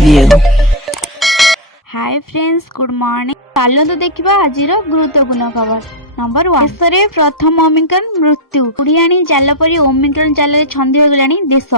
review. Hi friends, good morning. चलतु देखा आज गुरुत्वपूर्ण खबर। नंबर 1, देश में प्रथम ओमिक्रॉन मृत्यु। उड़ियाणी जाल परी ओमिक्रॉन जाल छंदी हो गलानी देश।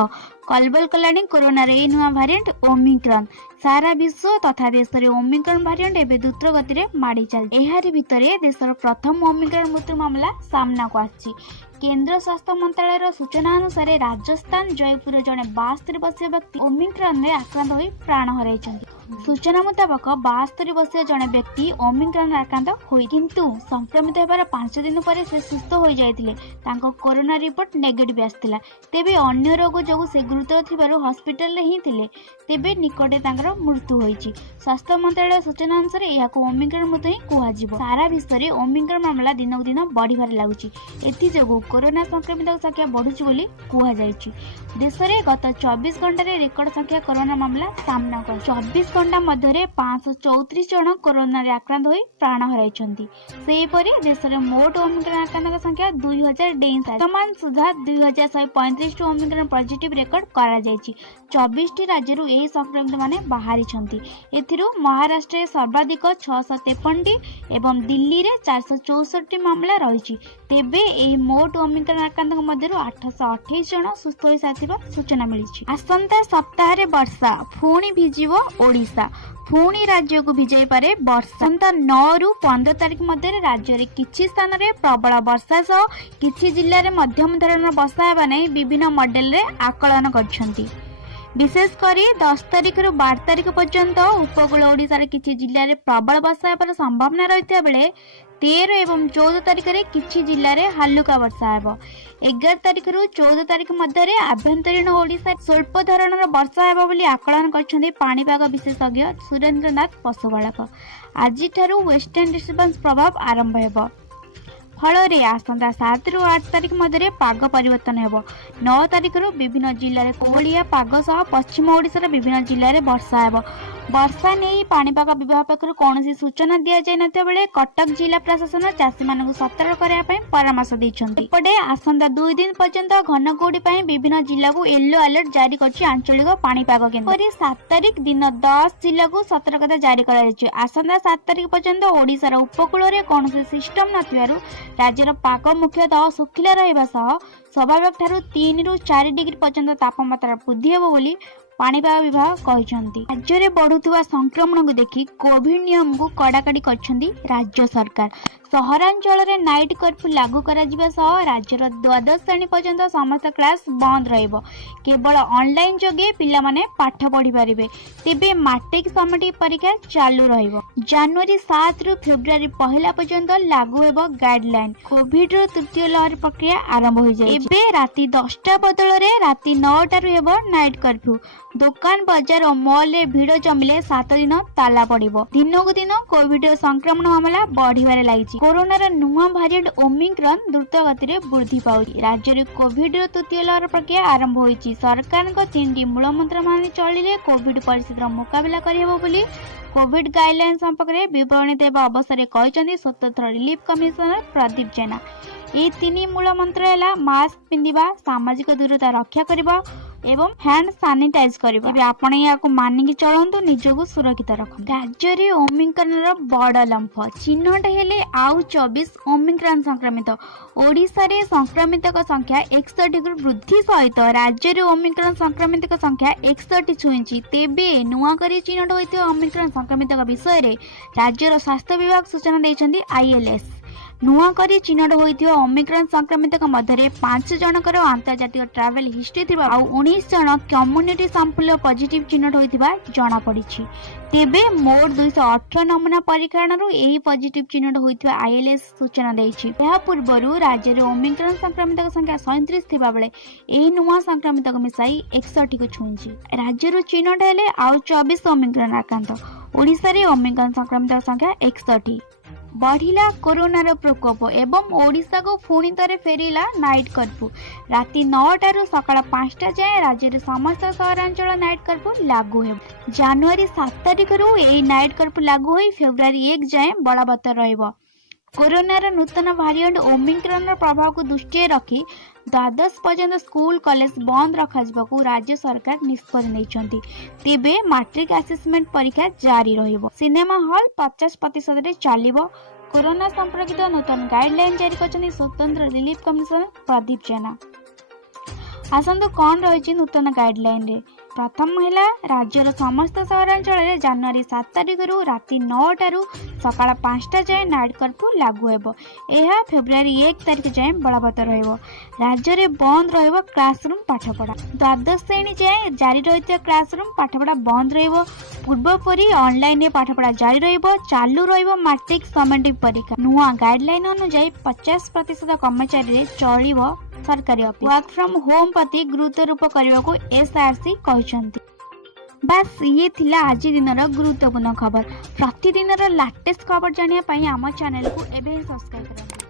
कलबल कलानी कोरोना रे नुआ भारिएंट ओमिक्रॉन। सारा विश्व तथा देश में ओमिक्रॉन भारिएंट एवं द्रुत गति में माड़ी चलती। एहारी भितर देशर प्रथम ओमिक्रॉन मृत्यु मामला सामना को आछि। केंद्र स्वास्थ्य मंत्रालय सूचना अनुसार राजस्थान जयपुर जड़े 72 वर्षीय व्यक्ति ओमिक्रॉन रे आक्रांत होई प्राण हराइछन्ति। सूचना मुताबक 72 वर्षीय जड़े व्यक्ति ओमिक्रॉन आक्रांत होई किंतु संक्रमित होबार 5 दिन पर से सुस्थ हो जाइतिले। तांको कोरोना रिपोर्ट नेगेटिव आस्तिला। तेबे अन्य रोग जोगु से गुरुतर थिबारु हॉस्पिटल रे ही थिले। तेबे निकटे तांकर मृत्यु होईछि। स्वास्थ्य मंत्रालय सूचना अनुसार याको ओमिक्रॉन मृत्यु ही कुहाजिबो। सारा विश्व रे ओमिक्रॉन मामला दिनक दिन बढ़िबार लागुछि। एथि जोगु कोरोना संक्रमित संख्या बढ़ुछि बोली कुहा जायछि। देश में गत 24 घंटा रेकर्ड संख्या कोरोना मामला सामना कर 24 घंटा मध्य 534 जन कोरोना रे आक्रांत होई प्राण हराइछन्ति। सेहीपरि देश में मोट ओमिक्रॉन आक्रांत संख्या 2000 डेइन वर्तमान सुधा 2135 ओमिक्रॉन पॉजिटिव रेकर्ड करा जायछि। 24 राज्यरू एही संक्रमित माने बाहरी छन्ति। एथिरू महाराष्ट्र रे सर्वाधिक 653 एवं दिल्ली रे 464 मामला रहिछि। तेबे एही मोट ओमिक्रॉन आक्रांत मध्यरू 828 जन सुस्थ होई साथिबा सूचना मिलिछि। आसंता सप्ताह रे वर्षा पुणी भिजिबो ओडिशा। पुणी राज्य को भिजाई पारे वर्षा। 9 रु 15 तारिख मध्य राज्य रे किछि स्थान रे प्रबल वर्षा सह किछि जिल्ला रे मध्यम धरणर वर्षा हेबा नै विभिन्न मॉडल रे आकलन करछन्ति। विशेषकर 10 तारिख रु 12 तारिख पर्यंत उपकूल ओडिशा रे किछि जिल्ला रे प्रबल वर्षा हेबार संभावना रहिता बेले 13 एवं 14 तारिख रे किछि जिल्ला रे हल्का वर्षा हेबो। 11 तारिख रु 14 तारिख मध्य आभ्यंतरीण ओडिशा स्वल्प धरणर वर्षा हेबो बोली आकलन करछन्ति पाणीपाग विशेषज्ञ सुरेंद्रनाथ पशुपालक। आज ठारू वेस्टर्न डिस्टर्बेंस प्रभाव आरंभ हेबो। फल आसंता 7 रु 8 तारिख मध्य पाग परिवर्तन हेबो। 9 तारिख रु विभिन्न जिल्ला रे कोहलिया पाग सह पश्चिम ओडिशा विभिन्न जिल्ला रे वर्षा हेबो। वर्षा नहीं पाणीपाग विभाग पक्षरु कोनोसी सूचना दिया जाय नथिबा बेले कटक जिला प्रशासन चाषी मानकु सतर्क करिया पई परामर्श दैछन्ति। एपटे आसंता 2 दिन पर्यंत घन कुहुडी पई विभिन्न जिल्ला को येलो अलर्ट जारी करछि आंचलिक पाणीपाग केन्द्र। परि 7 तारिख दिन 10 जिल्ला को सतर्कता जारी करा जायछि। आसंता 7 तारिख पर्यंत ओडिसा उपकूल रे कोनोसी सिस्टम नथिबारु राज्यर पाग मुख्यतः सुखिला रहिबा सह स्वाभाविक ठारू 3 रु 4 डिग्री पर्यंत तापमात्रा वृद्धि हेबो बोली पाणीपाग विभाग कहते। राज्य में बढ़ुवा संक्रमण को देखि कोविड नियम को कड़ाकड़ी करछन्ति राज्य सरकार। सहरांचल में नाइट कर्फ्यू लागू करा जिबा सह राज्यर द्वादश श्रेणी पर्यंत समस्त क्लास बंद रहिबो। केवल ऑनलाइन जोगे पिला माने पाठ पढ़ी पारिबे। तेबे मैट्रिक समिति परीक्षा चालू रहिबो। जनवरी 7 रु फेब्रुआरी 1 पर्यंत लागू हेबो गाइडलाइन। कोविड रो तृतीय लहर प्रक्रिया आरंभ हो जाय। एबे राति 10टा बदल रे राति 9टा रु हेबो नाइट कर्फ्यू। दुकान बाजार और मॉल रे भीड़ जमिले 7 दिन ताला पड़िबो। दिनकु दिन कोविड संक्रमण मामला बढ़िबारे लागिछि। कोरोना नुआ भारिएंट ओमिक्रॉन द्रुत गति में वृद्धि पाउछि। राज्य में कोविड तृतीय लहर प्रक्रिया आरंभ होइछि। सरकार को 3टी मूल मंत्र मान चलिले कोविड परिस्थितिर मुकाबला करिहेबो बोली कोविड गाइडलाइन संपर्क में विवरणी देवा अवसर में कहते स्वतंत्र रिलीफ कमिशनर प्रदीप जेना। ये 3 मूल मंत्र है मास्क पिंधिबा, सामाजिक दूरता रक्षा करबा एवं हैंड सैनिटाइज करबा। एबे आपण या को मानिकी चलंतु, निजको सुरक्षित रखो। राज्य रे ओमिक्रॉन रो बड़ लंफ चिन्हट हेले आउ 24 ओमिक्रॉन संक्रमित। ओडिशा रे संक्रमित संख्या 61 रु वृद्धि सहित राज्य रे ओमिक्रॉन संक्रमित संख्या 61 छुईछि। तेबे नुआ करी चिन्हट होइतो ओमिक्रॉन संक्रमित विषय रे राज्यर स्वास्थ्य विभाग सूचना दैछन्ति आईएलएस। नुआ करी चिन्हट होइथिबा ओमिक्रॉन संक्रमित मध्य 5 जनकर अंतर्जातीय ट्रावेल हिस्ट्री थिबा आ 19 जन कम्युनिटी सैंपल पॉजिटिव चिन्हट होइथिबा जणा पड़िछि। तेबे मोट 218 नमूना परीक्षणरू एही पॉजिटिव चिन्हट होइथिबा आईएलएस सूचना दैछि। एहा पूर्वरु राज्य रे ओमिक्रॉन संक्रमित संख्या 37 थिबा बेले एही नुआ संक्रमित मिसाई 61 को छुइछि। राज्य रो चिन्हट हेले आ 24 ओमिक्रॉन आक्रांत। ओडिसा रे ओमिक्रॉन संक्रमित संख्या 61। बढ़िला कोरोनार प्रकोप एवं ओडिशा को पुणी थे फेरिला नाइट कर्फ्यू। राति 9टा रु सकाळ 5टा जाए राज्य में समस्त सहरांचल नाइट कर्फ्यू लागू है। जनवरी 7 तारिख रु नाइट कर्फ्यू लागू हो फेब्रुआरी 1 जाए बलवत्तर रहिबो। कोरोनार नूतन भारिएंट ओमिक्रॉन प्रभाव को दृष्टि रखी द्वादश पर्यंत स्कूल कॉलेज बंद रखा राज्य सरकार निष्पत्ति नहीं। तेबे मैट्रिक असेसमेंट परीक्षा जारी रहिबो। सिनेमा हॉल 50% रे चलिबो। कोरोना संपर्कित नूतन गाइडलाइन जारी करछन्ती स्वतंत्र रिलीफ कमिशनर प्रदीप जेना। आसंतु कौन रही नूतन गाइडलाइन रे? प्रथम है राज्यर समस्त सहरांचल में जनवरी 7 तारिख राति 9 टारू सकाळ 5टा जाए नाइट कर्फ्यू लागू हेबो। यह फेब्रुआरी 1 तारिख जाए बलवत्तर रहिबो। राज्य में बंद रहिबो क्लासरूम पाठपढ़ा। द्वादश श्रेणी जाए जारी रही क्लासरूम पाठपढ़ा बंद रहिबो। पूर्व परी ऑनलाइन पाठपढ़ा जारी रहिबो। चालू रहिबो मैट्रिक समेटिव परीक्षा। नुआ गाइडलाइन अनुसार 50% कर्मचारी रे चलिबो सरकारी ऑफिस। वर्क फ्रॉम होम प्रति गुरुत्व रूप करने को एसआरसी कहते। बस ये थिला आज दिन गुरुत्वपूर्ण खबर। प्रतिदिन लाटेस्ट खबर जानिया आम चैनल को एबे सब्सक्राइब करें।